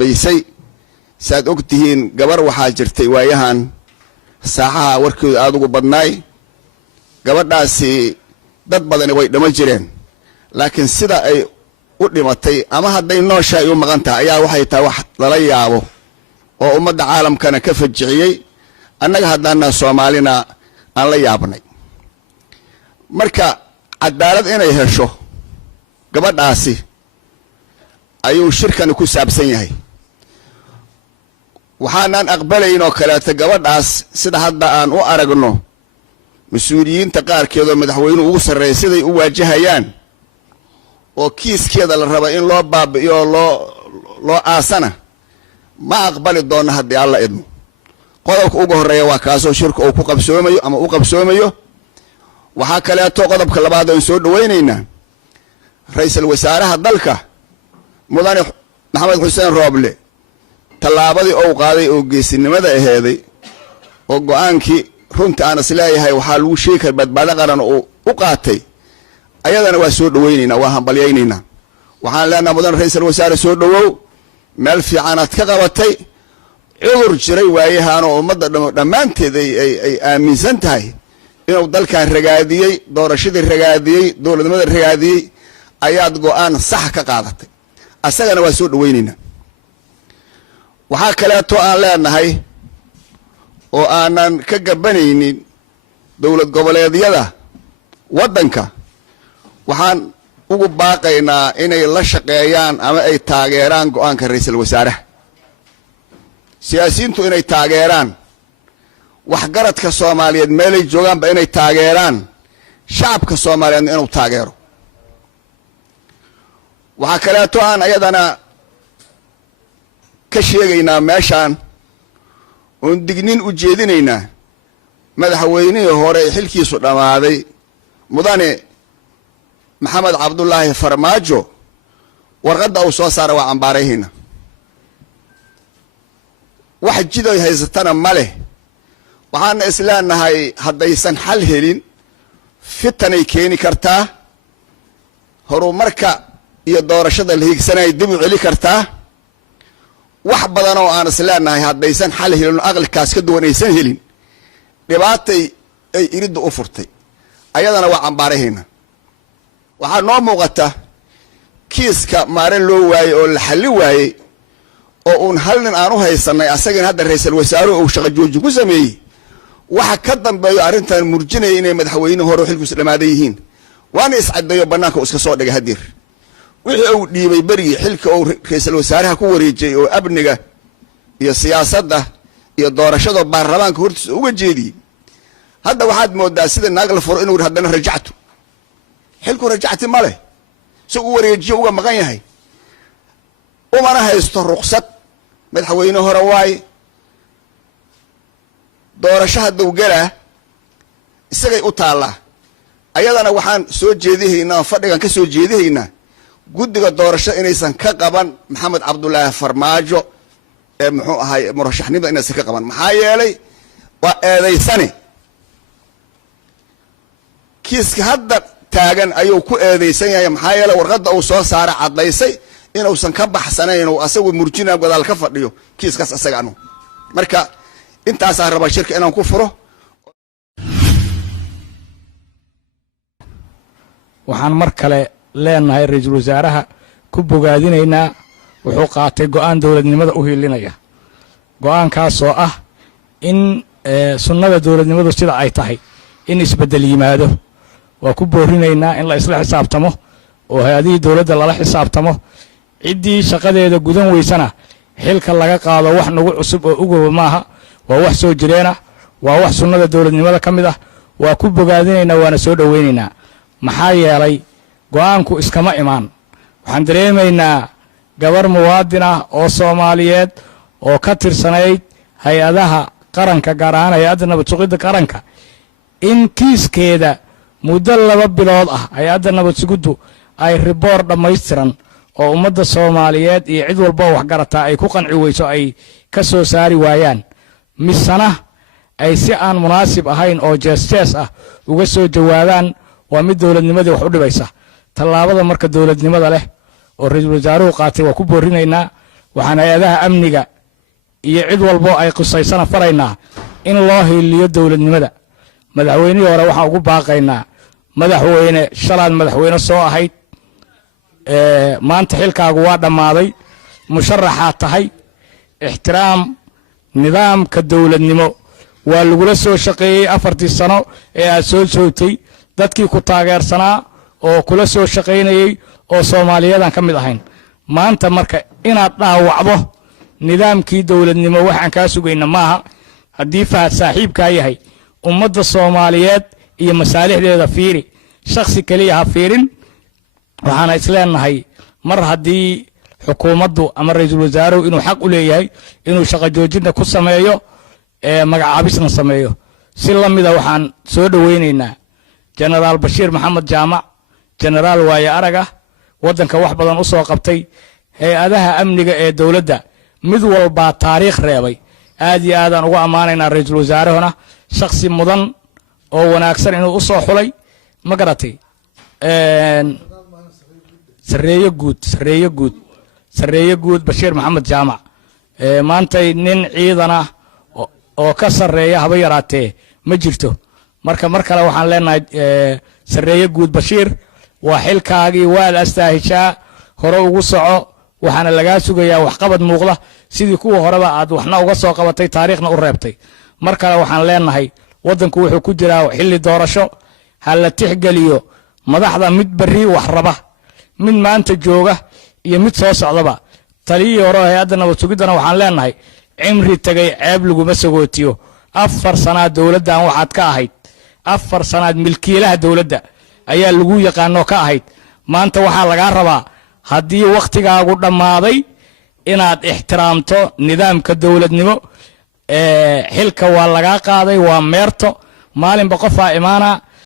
baysay saad ogtihiin gabar waxaa jirtay waayahan saaxaha warkooda aad ugu badnaay gabadhaasi dad badan way dhama jireen laakiin sida ay u dhimatay ama hadday nooshahay u maqan tahay ayaa waxay tahay wax lala yaabo oo ummadda caalamkana ka fajiciyay annaga haddaana Soomaalina aan la yaabnay marka cadaalad inay hesho gabadhaasi ayuu shirkan ku saabsan yahay waxaan aqbalayno kaleeta gabadhaas sida hadda aan u aragno mas'uuliyiinta qaarkeed oo madaxweynuhu ugu sareeyay siday u waajahayaan oo kiiskeeda la raba in loo baabiyo loo aasana ma aqbali doona haddii alla idmo qodobka ugu horeeya waa kaasoo shirku uu ku qabsoomayo ama u qabsoomayo waxa kaleeto qodobka labaad oo soo dhaweynayna ra'iisul wasaaraha dalka mudane maxamed xuseen rooble tallaabadii uu qaaday oo geesinimada aheeday oo go'aankii runta aan isleeyahay waxaa lagu sheekay badbaado qaran oo u qaatay ayadana waa soo dhaweynayna waa hambalyeynayna waxaan leenahay mudane ra'iisul wasaare soo dhawow meel fiican aad ka qabatay cudur jiray waayahan oo ummadda dhamaanteed ay aaminsan tahay inuu dalkan ragaadiyay doorashadii ragaadiyay dowladnimada ragaadiyay ayaad go'aan sax ka qaadatay asagana waa soo dhaweynayna waxa kaleeto aan leenahay oo aanan ka gabanaynin dowlad goboleedyada wadanka waxaan ugu baaqaynaa inay la shaqeeyaan ama ay taageeraan go'aanka ra'iisul wasaaraha siyaasiyiintu inay taageeraan waxgaradka Soomaaliyeed meelay joogaanba inay taageeraan shacabka Soomaaliyeed inuu taageero waxa kaleeto aan ayadana ka sheegaynaa meeshaan oo dignin u jeedinaynaa madaxweynihii hore xilkiisu dhamaaday mudane maxamed cabdullaahi farmaajo warqadda uu soo saaray waa cambaarayna wax jiday haysatana male waxaan isleenahay haddaysan xal helin fitanay keeni kartaa horumarka iyo doorashada la higsanay dib u celi kartaa wax badan oo aan isleenahay haddaysan xal helin aqalkaas ka duwanaysan helin dhibaatay ay iridu u furtay ayadana waa cambaarayna waxaa noo muuqata kiiska maarin loo waayay oo la xalli waayay oo uun hal nin aan u haysanay asagana hadda ra'iisul wasaaruhu uu shaqo joojin ku sameeyay waxa ka dambeeyo arrintan murjinay inay madaxweynaha hore xilkiisu dhamaaday yihiin waana iscadeeyo banaanka iska soo dhigay hadir wixii uu dhiibay barigii xilka uu ra'iisul wasaaraha ku wareejay oo abniga iyo siyaasadda iyo doorashada baarlamaanka hortiisa uga jeediyay hadda waxaad moodaa sida naag la furo inuu haddana rajacto xilku rajacti male si uu wareejiyo uga maqan yahay umana haysto ruqsad madaxweyne hore waay doorashaha dawgala isagay u taala ayadana waxaan soo jeedihaynaa fadhigan ka soo jeedihaynaa guddiga doorasho inaysan ka qaban maxamed cabdullaahi farmaajo ee muxuu ahay murashaxnimada inaysan ka qaban maxaa yeelay waa eedaysane kiiska hadda taagan ayuu ku eedaysan yahay maxaa yeelay warqadda uu soo saaray cadaysay inuusan ka baxsanayn oo asagu murjina gadaal ka fadhiyo kiiskaas asaga anu marka intaas aan raba shirka inaan ku furo waxaan mar kale leenahay ra'iisul wasaaraha ku bogaadinaynaa wuxuu qaatay go'aan dawladnimada u hiilinaya go'aankaas oo ah in sunnada dawladnimadu sida ay tahay in isbedel yimaado waa ku boorinaynaa in la isla xisaabtamo oo hay'adihii dawladda lala xisaabtamo ciddii shaqadeeda gudan weysana xilka laga qaado wax nagu cusub oo ugu maaha waa wax soo jireena waa wax sunnada dawladnimada ka mid ah waa ku bogaadinaynaa waana soo dhaweynaynaa maxaa yeelay go'aanku iskama imaan waxaan dareemaynaa gabar muwaadin ah oo Soomaaliyeed oo ka tirsanayd hay'adaha qaranka gaar ahaan hay'adda nabad sugidda qaranka in kiiskeeda muddo 2 bilood ah hay'adda nabad sugiddu ay report dhammaystiran oo ummadda Soomaaliyeed iyo cid walba wax garata ay ku qanci weyso ay ka soo saari waayaan misana ay si aan munaasib ahayn oo jees ah uga soo jawaabaan waa mid dawladnimada wax u dhibaysa tallaabada marka dawladnimada leh oo ra'iisul wasaaruhu qaatay waa ku boorinaynaa waxaan hay-adaha amniga iyo cid walbo ay qusaysana faraynaa in loo hiiliyo dowladnimada madaxweynihii hore waxaan ugu baaqaynaa madaxweyne shalaad madaxweyne soo ahayd maanta xilkaagu waa dhammaaday musharaxaa tahay ixtiraam nidaamka dowladnimo waa lagula soo shaqeeyey 4 sano ee aad soo joogtay dadkii ku taageersanaa oo kula soo shaqaynayay oo Soomaaliyeedan ka mid ahayn maanta marka inaad dhaawacdo nidaamkii dowladnimo waxaan ka sugayna maaha haddii Fahad saaxiibka yahay ummadda Soomaaliyeed iyo masaalixdeeda fiiri shakhsi kaliya ha fiirin waxaana isleenahay mar haddii xukuumaddu ama ra'iisul wasaaruhu inuu xaq u leeyahay inuu shaqo joojinta ku sameeyo magacaabisna sameeyo si la mid ah waxaan soo dhaweynaynaa Generaal Bashiir Maxamed Jaamac Generaal Waaye Araga wadanka wax badan u soo qabtay hay-adaha amniga ee dawladda mid walba taariikh reebay aad iyo aad aan ugu amaanaynaa ra'iisul wasaarahuna shakhsi mudan oo wanaagsan inuu u soo xulay ma garatay sareeyo guud Bashiir Maxamed Jaamac maanta nin ciidana oo ka sareeya haba yaraatee ma jirto marka mar kale waxaan leenahay sareeyo guud Bashiir waa xilkaagii waa la astaahishaa hore ugu soco waxaana laga sugayaa wax qabad muuqda sidii kuwa horeba aad waxna uga soo qabatay taariikhna u reebtay mar kale waxaan leenahay wadanku wuxuu ku jiraa xilli doorasho hal la tixgeliyo madaxda mid bari wax raba mid maanta jooga iyo mid soo socdaba taliyii hore hay'adda nabad sugidana waxaan leenahay cimri tagay ceeb laguma sagootiyo 4 sanaad dawladdan waxaad ka ahayd 4 sanaad milkiilaha dawladda ayaa lagu yaqaano ka ahayd maanta waxaa laga rabaa haddii waqtigaagu dhammaaday inaad ixtiraamto nidaamka dawladnimo xilka waa laga qaaday waa meerto maalinba qofaa imaana